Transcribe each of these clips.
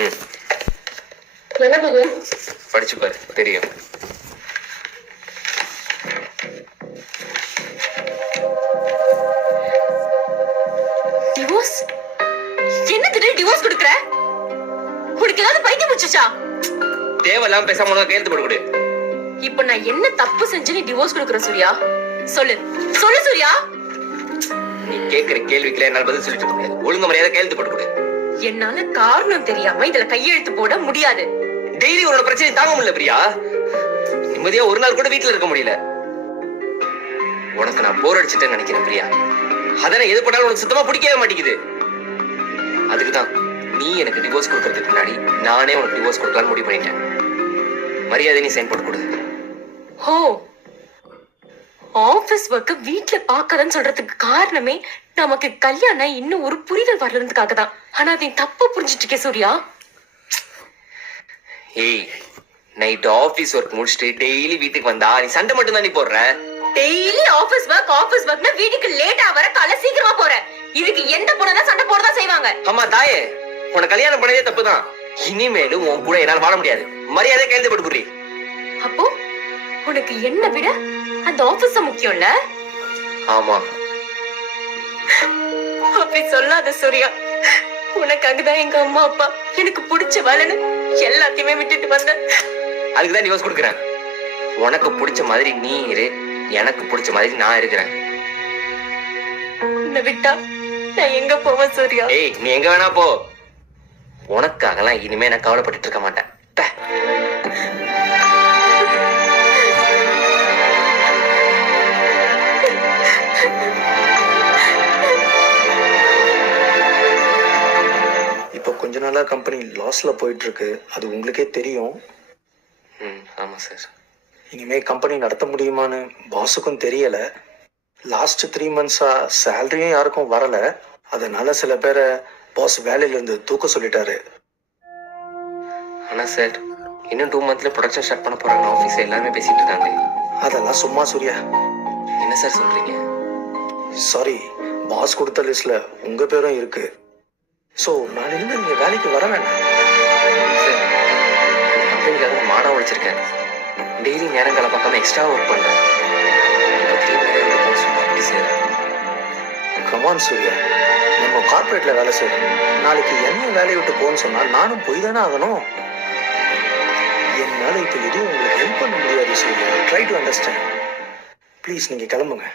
ம் என்னது படிச்சு பாரு தெரியும். டிவோர்ஸ்? என்ன திடீர்னு டிவோர்ஸ் கொடுக்குற? உனக்கு ஏதாவது பைத்தியம் முடிச்சுச்சா? தேவையில்லாம பேசாம உனக்கு கையெழுத்து போட்டு கொடு. இப்ப நான் என்ன தப்பு செஞ்சு நீ டிவோர்ஸ் கொடுக்குற சூர்யா? சொல்லு சொல்லு சூர்யா. நீ கேக்குற கேள்விக்குள்ள என்னால பதில் சொல்லிட்டு இருக்க முடியாது. ஒழுங்கு மரியாதை கையெழுத்து போட்டு கொடு. என்னால காரணம் தெரியாம இதுல கையெழுத்து போட முடியாது. டெய்லி உன்னோட பிரச்சனை தாங்க முடியல பிரியா. நிம்மதியா ஒரு நாள் கூட வீட்டுல இருக்க முடியல. உனக்கு நான் போர் அடிச்சுட்டேன்னு நினைக்கிறேன் பிரியா. அதான் எது பண்ணாலும் உனக்கு சுத்தமா பிடிக்கவே மாட்டேங்குது. அதுக்குதான் நீ எனக்கு டிவோர்ஸ் கொடுக்கறதுக்கு முன்னாடி நானே உனக்கு டிவோர்ஸ் கொடுக்கலான்னு முடிவு பண்ணிட்டேன். மரியாதை நீ சைன் போட்டு கொடு. ஓ, ஆபீஸ் ஒர்க்க வீட்டுல பாக்காதன்னு சொல்றதுக்கு காரணமே நமக்கு கல்யாணம் இன்னும் ஒரு புரிதல் வர்றதுக்காக தான். ஆனா அதை தப்பா புரிஞ்சுட்டு இருக்கே சூர்யா. ஏய், நைட் ஆபீஸ் ஒர்க் முடிச்சுட்டு டெய்லி வீட்டுக்கு வந்தா நீ சண்டை மட்டும் தான் நீ போடுற. டெய்லி ஆபீஸ் ஒர்க்னா வீட்டுக்கு லேட்டா வர காலை சீக்கிரமா போற. இதுக்கு எந்த பொண்ணா சண்டை போடதா செய்வாங்க. அம்மா தாயே, உன கல்யாணம் பண்ணதே தப்புதான். இனிமேலும் உன் கூட என்னால வாழ முடியாது. மரியாதை கையெழுத்து போட்டு புரி. அப்போ உனக்கு என்ன விட அந்த ஆபீஸ் முக்கியம்ல? ஆமா. அப்படி சொல்லாத சூர்யா. உனக்காகதான் எங்க அம்மா அப்பா எனக்கு பிடிச்ச வேலைன்னு எல்லாத்தையுமே விட்டுட்டு வந்த. அதுக்குதான் டிவோர்ஸ் கொடுக்குறேன். உனக்கு பிடிச்ச மாதிரி நீ இரு, எனக்கு பிடிச்ச மாதிரி நான் இருக்கிறேன். உன்னை விட்டா நான் எங்க போவேன் சூர்யா? ஏய், நீ எங்க வேணா போ. உனக்காகலாம் இனிமே நான் கவலைப்பட்டு இருக்க மாட்டேன். இப்போ கொஞ்ச நாளா கம்பெனி லாஸ்ல போயிட்டு இருக்கு. அது உங்களுக்கே தெரியும். ஆமா சார். இனிமே கம்பெனி நடத்த முடியுமான்னு பாஸுக்கும் தெரியல. லாஸ்ட் 3 months சேலரியும் யாருக்கும் வரல. அதனால சில பேரை பாஸ் வேலையில இருந்து தூக்க சொல்லிட்டாரு. ஆனா சார், இன்னும் 2 monthsல ப்ரொடக்ஷன் ஸ்டார்ட் பண்ண போறாங்க. ஆபீஸ் எல்லாருமே பேசிட்டு இருக்காங்க. அதெல்லாம் சும்மா சூர்யா. என்ன சார் சொல்றீங்க? சாரி, பாஸ் கொடுத்த லிஸ்ட்ல உங்க பேரும் இருக்கு. ஸோ நான் இனிமேல் நீங்க வேலைக்கு வர வேண்டாம் சார். கம்பெனிக்காக மாடா உழைச்சிருக்கேன். டெய்லி நேரங்களை பார்க்காம எக்ஸ்ட்ரா ஒர்க் பண்றேன். சார் கமான் சூர்யா, நம்ம கார்பரேட்ல வேலை செய்யறோம். நாளைக்கு என்ன வேலையை விட்டு போன்னு சொன்னா நானும் போய் தானே ஆகணும். என்னால இப்ப எதுவும் உங்களுக்கு ஹெல்ப் பண்ண முடியாது Surya. Try to understand please. நீங்க கிளம்புங்க.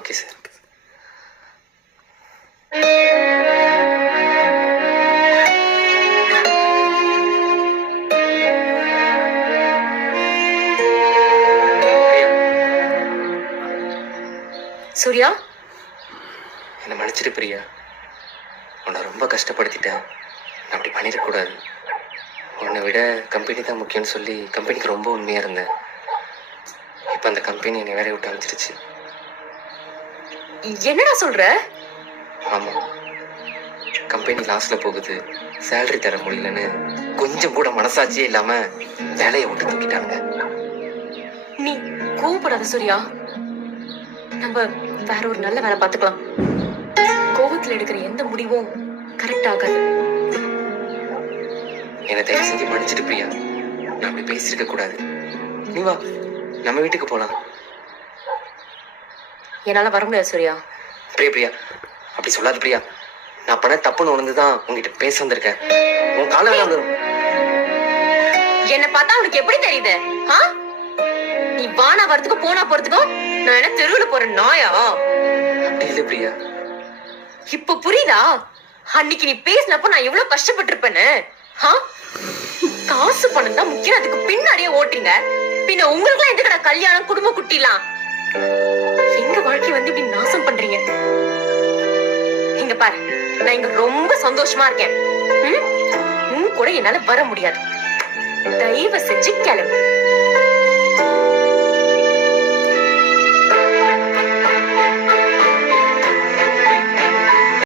Okay sir. சூர்யா, என்ன மன்னிச்சிட்டு பிரியா. உன்னை ரொம்ப கஷ்டப்படுத்திட்டேன். நான் அப்படி பண்ணிடக்கூடாது. உன்னை விட கம்பெனி தான் முக்கியம்னு சொல்லி கம்பெனிக்கு ரொம்ப உண்மையா இருந்தேன். இப்போ அந்த கம்பெனி என்னை வேலையை விட்டு அனுப்பிச்சிருச்சு. என்னடா சொல்ற? ஆமா, கம்பெனி லாஸ்ல போகுது, சேலரி தர முடியலன்னு கொஞ்சம் கூட மனசாட்சியே இல்லாம வேலையை விட்டு தூக்கிட்டாங்க. நீ கோவப்படாத சூர்யா. நம்ம வேற ஒரு நல்ல வேலை பார்த்துக்கலாம். கோவத்துல எடுக்கிற எந்த முடிவும் கரெக்ட் ஆகாது. என்னை தயவு செஞ்சு மன்னிச்சிட்டு பிரியா. நான் அப்படி பேசிருக்க கூடாது. நீ வா, நம்ம வீட்டுக்கு போலாம். என்னால வர முடியாது சூர்யா. பிரியா பிரியா, அப்படி சொல்லாது பிரியா. நான் பண்ண தப்புன்னு உணர்ந்துதான் உங்ககிட்ட பேச வந்திருக்கேன். உன் கால வந்துடும். என்ன பார்த்தா உனக்கு எப்படி தெரியுது? நீ வானா வரதுக்கும் போனா போறதுக்கும் நான் என்ன தெருவுல போற நாயா? அப்படி இல்ல பிரியா. இப்ப புரியுதா? அன்னைக்கு நீ பேசினப்ப நான் எவ்வளவு கஷ்டப்பட்டிருப்பேன்னு. காசு பணம் தான் முக்கியம், அதுக்கு பின்னாடியே ஓட்டுறீங்க. பின்ன உங்களுக்கு எல்லாம் எதுக்கடா கல்யாணம் குடும்ப குட்டிலாம்? எங்க வாழ்க்கை வந்து இப்படி நாசம் பண்றீங்க. இங்க பாரு, நான் இங்க ரொம்ப சந்தோஷமா இருக்கேன். கூட என்னால வர முடியாது. தயவு செஞ்சு கிளம்பு.